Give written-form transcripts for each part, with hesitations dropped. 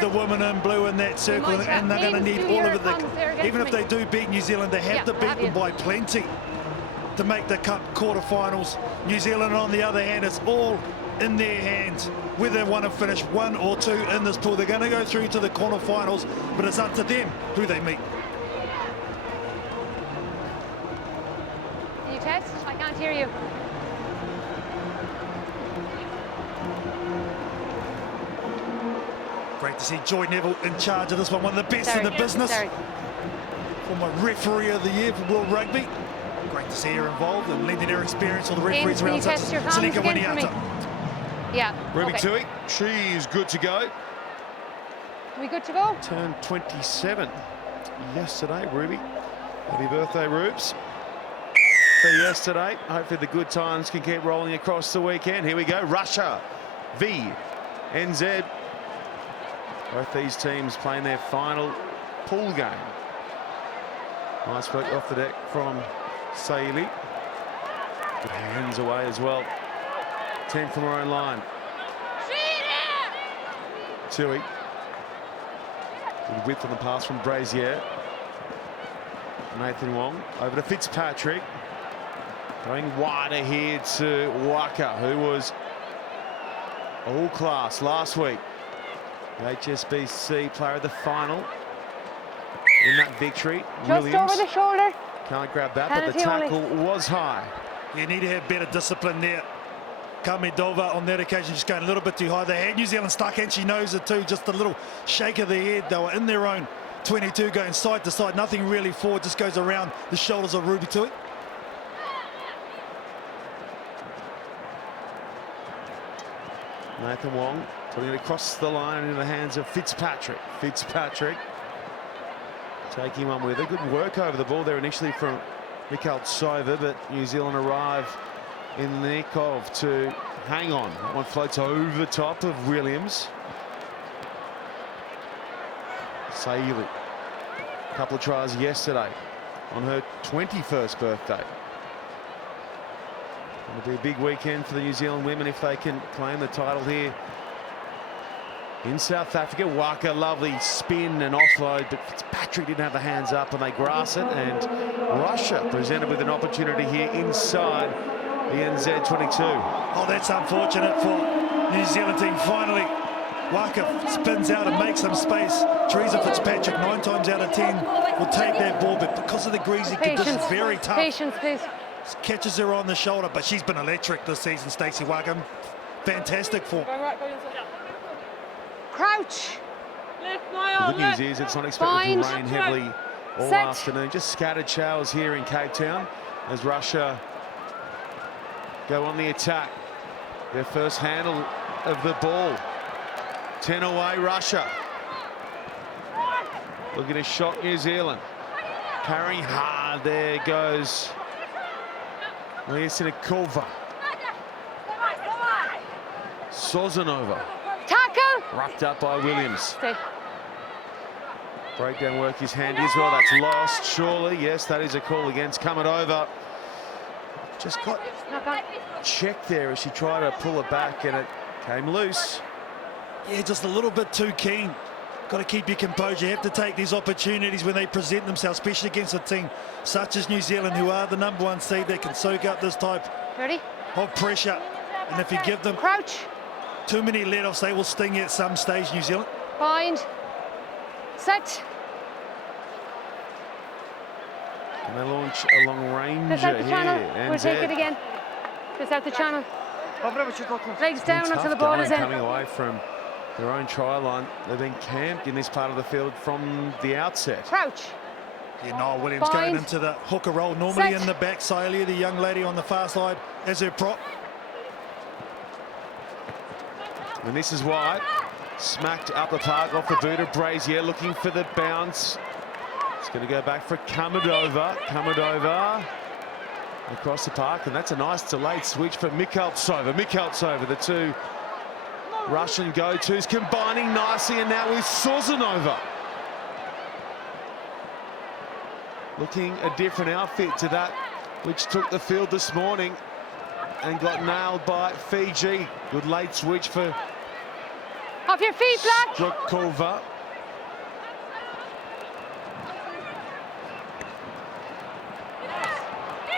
with the women in blue in that circle, and they're going to need all of it. Even if they do beat New Zealand, they have to beat them by plenty to make the cup quarterfinals. New Zealand, on the other hand, it's all in their hands. Whether they want to finish 1 or 2 in this pool, they're going to go through to the quarterfinals, but it's up to them who they meet. Can you test? I can't hear you. Great to see Joy Neville in charge of this one of the best in the business. Former referee of the year for World Rugby. Great to see her involved and lending her experience on the referees around such as Selika Winiata. Yeah. Ruby Tui, she's good to go. Are we good to go? Turned 27 yesterday, Ruby. Happy birthday, Rubes. For yesterday, hopefully the good times can keep rolling across the weekend. Here we go, Russia v NZ. Both these teams playing their final pool game. Nice work off the deck from Saili. Good hands away as well. 10 from her own line. Tui. Good width on the pass from Brazier. Nathan Wong over to Fitzpatrick. Going wider here to Waka, who was all class last week. The HSBC player of the final in that victory. Just Williams over the shoulder. can't grab that, but the tackle was high. You need to have better discipline there. Kamidova on that occasion just going a little bit too high. They had New Zealand stuck, and she knows it too. Just a little shake of the head. They were in their own 22, going side to side. Nothing really forward, just goes around the shoulders of Ruby Tui. Nathan Wong putting it across the line into the hands of Fitzpatrick. Fitzpatrick taking one with her. Good work over the ball there initially from Mikhail Tsova, but New Zealand arrive in the nick of to hang on. That one floats over the top of Williams. Saili, a couple of tries yesterday on her 21st birthday. It'll be a big weekend for the New Zealand women if they can claim the title here in South Africa. Waka, lovely spin and offload, but Fitzpatrick didn't have the hands up and they grass it. And Russia presented with an opportunity here inside the NZ 22. Oh, that's unfortunate for New Zealand team. Finally, Waka spins out and makes some space. Teresa Fitzpatrick, 9 times out of 10, will take that ball, but because of the greasy conditions, very tough. Patience, please. Catches her on the shoulder, but she's been electric this season, Stacey Waka. Fantastic form. Crouch. The good news is it's not expected to rain heavily all afternoon. Just scattered showers here in Cape Town as Russia go on the attack. Their first handle of the ball. 10 away, Russia. Looking to shock New Zealand. Carrying hard, there goes Liasinakova. Sozanova. Tackle. Wrapped up by Williams. Stay. Breakdown work is handy as well. That's lost, surely. Yes, that is a call against Kamidova. Just got checked there as she tried to pull it back and it came loose. Yeah, just a little bit too keen. Got to keep your composure. You have to take these opportunities when they present themselves, especially against a team such as New Zealand, who are the #1 seed. They can soak up this type of pressure. And if you give them too many let-offs, they will sting you at some stage, New Zealand. Bind. Set. And they launch a long ranger Out the channel. here. We'll take it again. Just out the channel. Legs down until the ball is in. Coming away from their own try line. They've been camped in this part of the field from the outset. Crouch. Yeah, Noel Williams going into the hooker role. Normally in the back, Saili, the young lady on the far side, as her prop. And this is why. Smacked up the park off the boot of Brazier, looking for the bounce. It's going to go back for Kamidova. Kamidova across the park, and that's a nice delayed switch for Mikhail Tsova. Mikhail Tsova, the two Russian go-tos combining nicely, and now with Sozanova. Looking a different outfit to that which took the field this morning and got nailed by Fiji. Good late switch for Off your feet, Black. Strukova.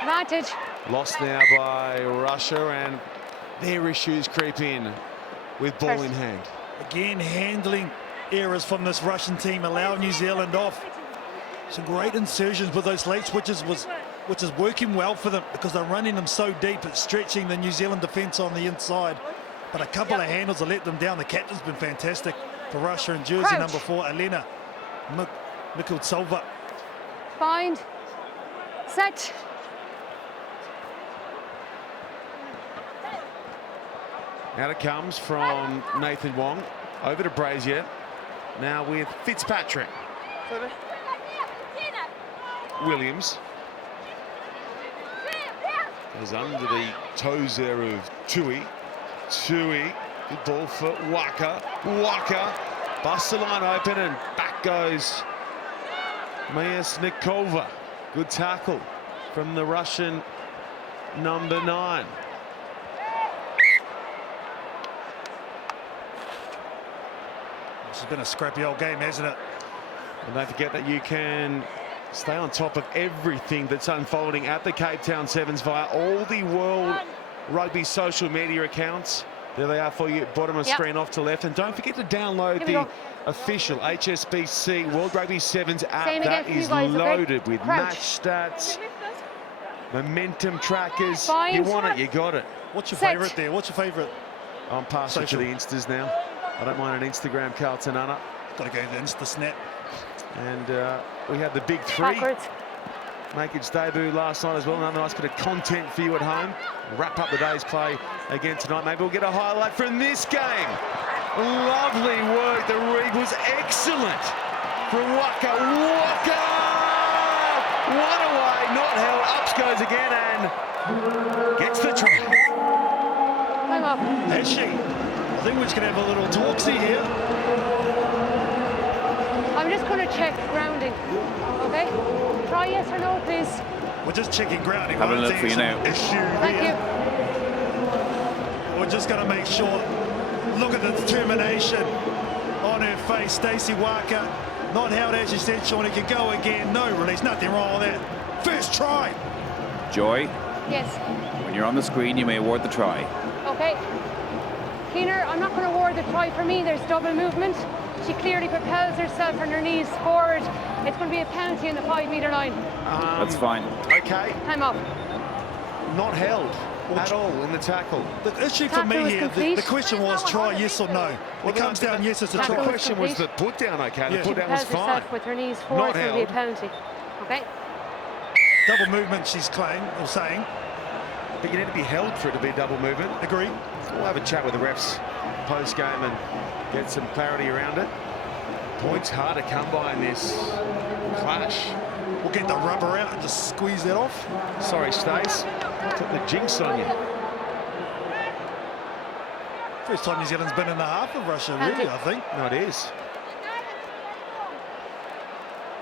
Advantage. Lost now by Russia, and their issues creep in with ball in hand. Again, handling errors from this Russian team allow New Zealand off. Some great insertions with those late switches, which is working well for them because they're running them so deep. It's stretching the New Zealand defence on the inside. But a couple of handles have let them down. The captain's been fantastic for Russia in jersey Crouch. number 4, Elena Mikhailova. Bind. Set. Out it comes from Nathan Wong. Over to Brazier. Now with Fitzpatrick. Williams. Goes under the toes there of Tui. Tui. Good ball for Waka. Waka. Busts the line open and back goes Myasnikova. Good tackle from the Russian number 9. This has been a scrappy old game, hasn't it? And don't forget that you can stay on top of everything that's unfolding at the Cape Town Sevens via all the World Rugby social media accounts. There they are for you, bottom of screen off to left. And don't forget to download the official HSBC World Rugby Sevens app. That is loaded with match stats, momentum trackers. You want it, you got it. What's your favourite there? What's your favourite? I'm passing to the Instas now. I don't mind an Instagram, Carlton Anna. Got to go the Insta snap. And we had the big 3 make its debut last night as well. Another nice bit of content for you at home. Wrap up the day's play again tonight. Maybe we'll get a highlight from this game. Lovely work. The read was excellent from Waka. Waka! One away, not held. Ups goes again and gets the try. Time up. Has she? I think we're just going to have a little talksy here. I'm just going to check grounding. Okay? Try yes or no, please. We're just checking grounding. Have a look for you now. Thank you. We're just going to make sure. Look at the determination on her face. Stacey Waka, not held as she said, Sean. It can go again. No release. Nothing wrong with that. First try. Joy, Yes. when you're on the screen, you may award the try. Okay. Keener, I'm not going to award the try for me. There's double movement. She clearly propels herself on her knees forward. It's going to be a penalty in the 5-metre line. That's fine. Okay. Time up. Not held at all in the tackle. The issue for me Tackle is here, complete. the question was try yes or no. It comes down yes, it's a Tackle The try. is question was the complete. put down, okay? Yeah. The put down was Propels fine. herself with her knees forward, so it'll be a held. penalty. Okay? Double movement, she's claiming or saying. But you need to be held for it to be double movement. Agree. We'll have a chat with the refs post-game and get some clarity around it. Points hard to come by in this clash. We'll get the rubber out and just squeeze that off. Sorry, Stace. Put the jinx on you. First time New Zealand's been in the half of Russia, really, I think. No, it is.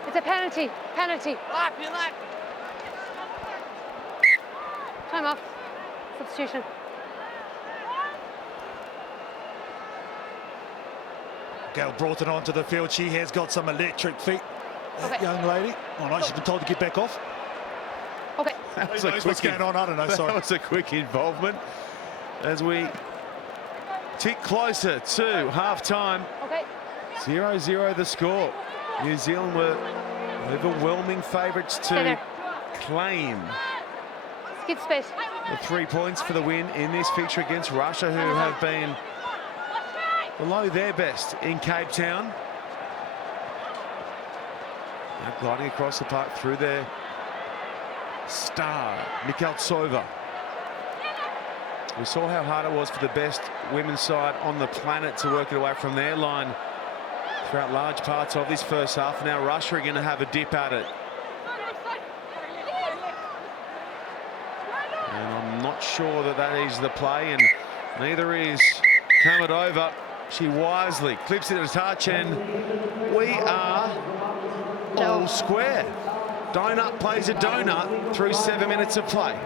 It's a penalty. Penalty. Time off. Substitution. Gail brought it onto the field. She has got some electric feet, that Okay. young lady. Oh, no, she's been told to get back off. Okay. That was Who a knows quick what's going on? I don't know, sorry. That was a quick involvement as we tick closer to half-time. Okay. 0-0 the score. New Zealand were overwhelming favourites Stay to there. claim Skip space. the 3 points for the win in this fixture against Russia, who have been below their best in Cape Town. Now gliding across the park through their star, Mikhailova. We saw how hard it was for the best women's side on the planet to work it away from their line throughout large parts of this first half. Now Russia are going to have a dip at it. And I'm not sure that that is the play, and neither is Kamadova. She wisely clips it a touch, and we are all square. Donut plays a donut through 7 minutes of play.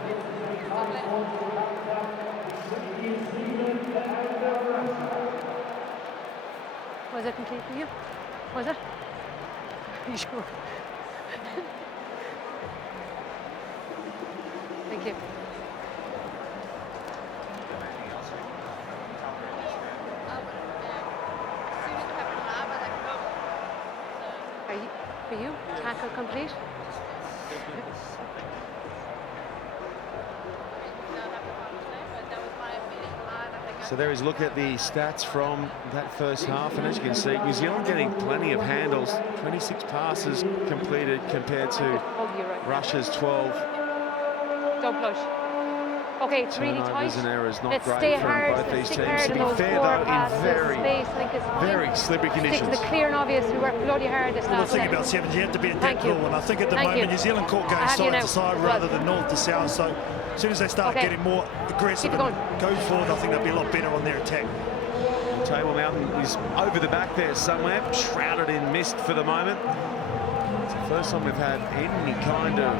Was it complete for you? Was it? Are you sure? Thank you. For you, tackle complete. So there is a look at the stats from that first half, and as you can see, New Zealand getting plenty of handles. 26 passes completed compared to Russia's 12. Don't push. Okay, it's really tight. Turnovers and errors not Let's great stay from hard. both these Stick teams. hard To in be those fair, forward though, in passes, very slippery Stick to conditions. the clear and obvious. We worked bloody hard this Well, the last thing night. about sevens, you have to be at Thank that you. cool, and I think at the Thank moment you. New Zealand court going I have you side now to side as well. rather than north to south. So as soon as they start Okay. getting more aggressive Keep and it go forward, I think they'll be a lot better on their attack. Table Mountain is over the back there somewhere, shrouded in mist for the moment. It's the first time we've had any kind of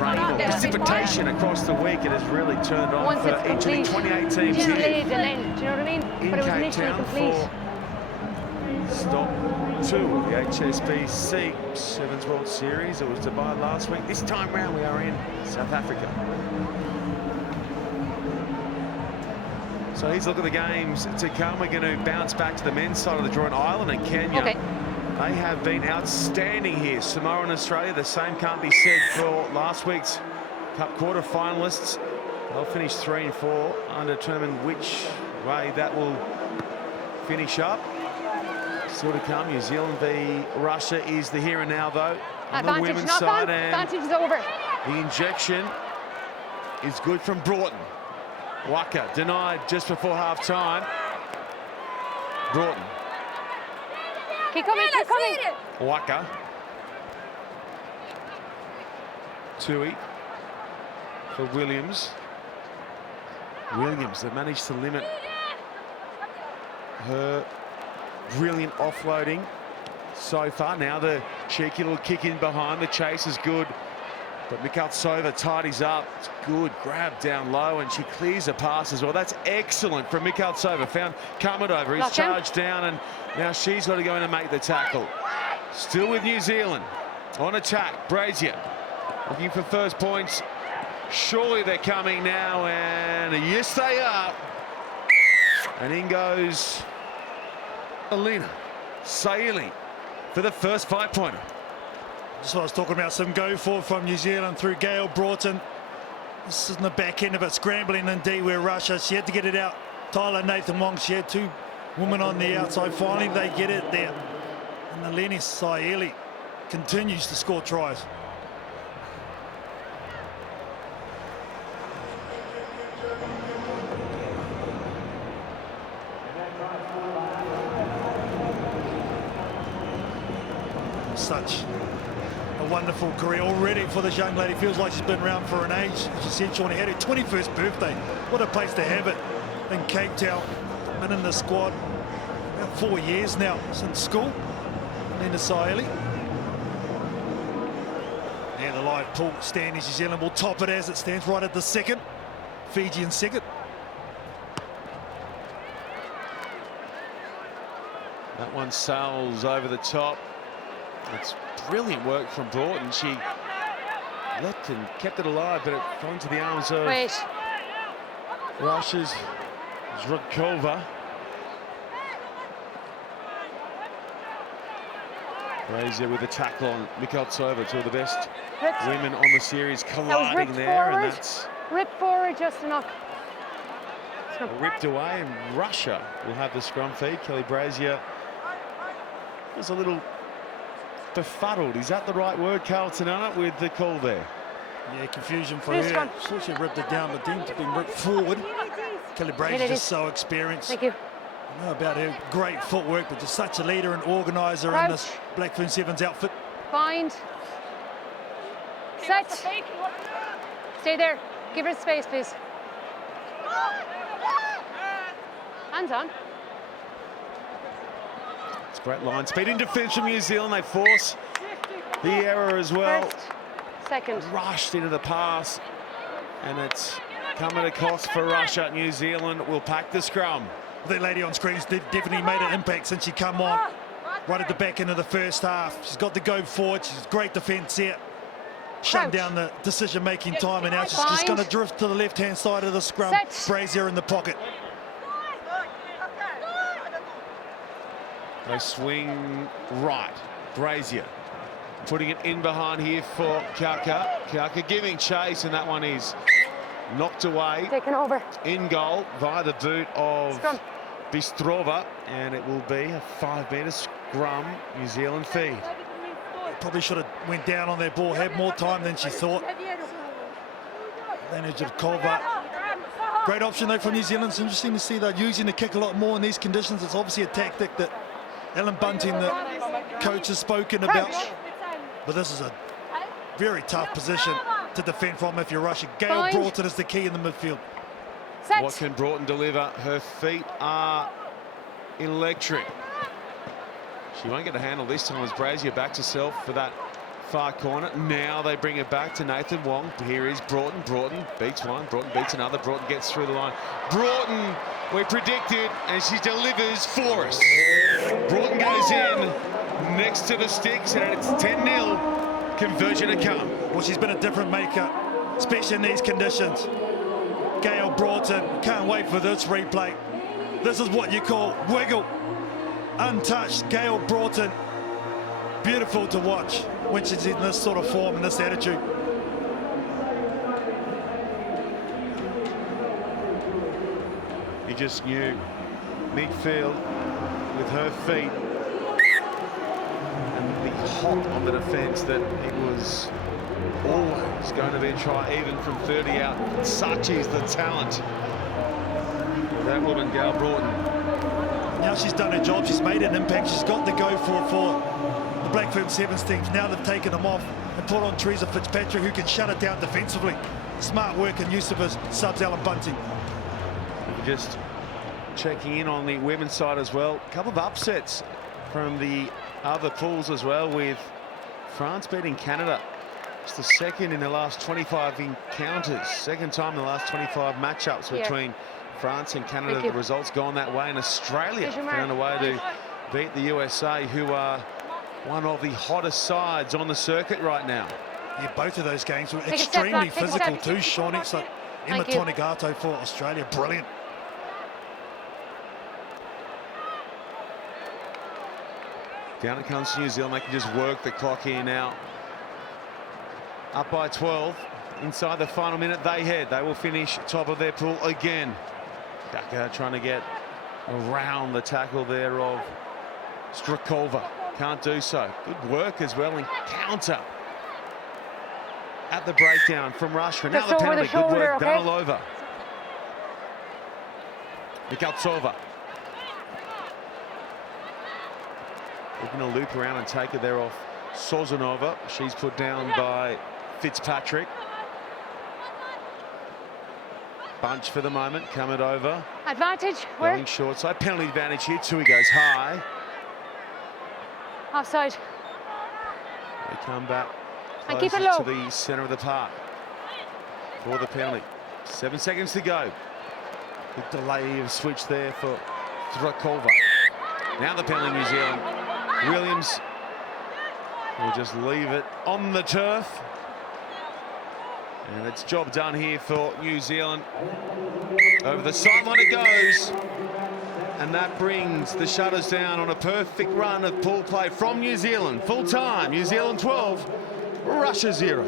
rain or precipitation across the week. It has really turned on Once for it's each of the complete, 28 teams it's here delayed, do you know what I mean? in But it was Cape initially Town complete. for stop 2 of the HSBC Sevens World Series. It was Dubai last week. This time round we are in South Africa. So here's a look at the games to come. We're going to bounce back to the men's side of the draw in Ireland and Kenya. Okay. They have been outstanding here. Samoa and Australia, the same can't be said for last week's Cup quarter finalists. They'll finish 3 and 4. Undetermined which way that will finish up. Still to come. New Zealand v Russia is the here and now, though. On the Advantage women's not side, gone. and Advantage is over. the injection is good from Broughton. Waka denied just before half time. Broughton. Keep coming, keep coming. Waka. Tui for Williams. Williams, they managed to limit her brilliant offloading so far. Now the cheeky little kick in behind. The chase is good. But Mikhaltsova tidies up. It's good grab down low, and she clears a pass as well. That's excellent from Mikhaltsova. Found Kamadova. He's charged down, and now she's got to go in and make the tackle. Still with New Zealand on attack. Brazier looking for first points. Surely they're coming now, and yes, they are. And in goes Alina Saili for the first 5-pointer. That's what I was talking about, some go forward from New Zealand through Gail Broughton. This is in the back end of it, scrambling indeed where Russia. She had to get it out. Tyler Nathan Wong, she had 2 women on the outside. Finally, they get it there. And Eleni Saili continues to score tries. Such a wonderful career already for this young lady. Feels like she's been around for an age. She said she had her 21st birthday. What a place to have it in Cape Town. Been in the squad about 4 years now since school. Nina Saili. And the live pull standing. New Zealand will top it as it stands right at the second. Fiji in second. That one sails over the top. It's brilliant work from Broughton. She leapt and kept it alive, but it fell into the arms of Russia's Zhrukova. Brazier with a tackle on Mikhaltsova, 2 of the best women on the series colliding there, and that's ripped forward just enough. Ripped away, and Russia will have the scrum feed. Kelly Brazier was a little befuddled. Is that the right word, Carlton, on it, with the call there? Yeah, confusion for her. Thought she ripped it down, but then it's been ripped forward. Kelly Brazier just so experienced. Thank you. I know about her great footwork, but just such a leader and organiser in this Blackfern Sevens outfit. Bind. Set. Stay there. Give her space, please. Hands on. It's great line speed in defence from New Zealand. They force the error as well. First, second. Rushed into the pass, and it's come at a cost for Russia. New Zealand will pack the scrum. The lady on screens definitely made an impact since she come on right at the back end of the first half. She's got to go forward. She's great defence here. Shut down the decision-making time, and now she's just going to drift to the left-hand side of the scrum. Brazier in the pocket. They swing right. Brazier putting it in behind here for Kaka. Kaka giving chase, and that one is knocked away. Taken over. In goal via the boot of Bistrova, and it will be a 5-metre scrum, New Zealand feed. Probably should have went down on their ball, had more time than she thought. Kova. Great option though from New Zealand. It's interesting to see they're using the kick a lot more in these conditions. It's obviously a tactic that Alan Bunting, the coach, has spoken about. But this is a very tough position to defend from if you're rushing. Gail Broughton is the key in the midfield. What can Broughton deliver? Her feet are electric. She won't get a handle this time as Brazier backs herself for that far corner. Now they bring it back to Nathan Wong. Here is Broughton. Broughton beats one. Broughton beats another. Broughton gets through the line. Broughton, we predicted, and she delivers for us. Broughton goes in next to the sticks, and it's 10-0. Conversion to come. Well, she's been a different maker, especially in these conditions. Gail Broughton, can't wait for this replay. This is what you call wiggle. Untouched, Gail Broughton. Beautiful to watch when she's in this sort of form and this attitude. You just knew midfield with her feet and the hop on the defence that it was always going to be a try, even from 30 out. Such is the talent of that woman, Gail Broughton. Now she's done her job, she's made an impact, she's got the go for the Blackfern Sevens teams. Now they've taken them off and put on Teresa Fitzpatrick, who can shut it down defensively. Smart work and use of his subs, Alan Bunting. Just checking in on the women's side as well. A couple of upsets from the other pools as well, with France beating Canada. It's the second in the last 25 encounters, second time in the last 25 matchups between France and Canada. The results gone that way, and Australia found a way to beat the USA, who are one of the hottest sides on the circuit right now. Yeah, both of those games were extremely physical too, Sean. It's like Emma Tonigato for Australia, brilliant. Down it comes to New Zealand. They can just work the clock here now. Up by 12. Inside the final minute, they head. They will finish top of their pool again. Daka trying to get around the tackle there of Strakova. Can't do so. Good work as well, and counter at the breakdown from Russia. Now the penalty. Good work, Danilova. Mikaltsova. We're going to loop around and take it there off Sozanova. She's put down by Fitzpatrick. Bunch for the moment, coming over. Advantage. Going short side. Penalty advantage here. Tui goes high. Offside. They come back and keep it low to the centre of the park for the penalty. 7 seconds to go. Good delay of switch there for Strakova. Now the penalty, New Zealand. Williams will just leave it on the turf. And it's job done here for New Zealand. Over the sideline it goes. And that brings the shutters down on a perfect run of pool play from New Zealand. Full time, New Zealand 12, Russia 0.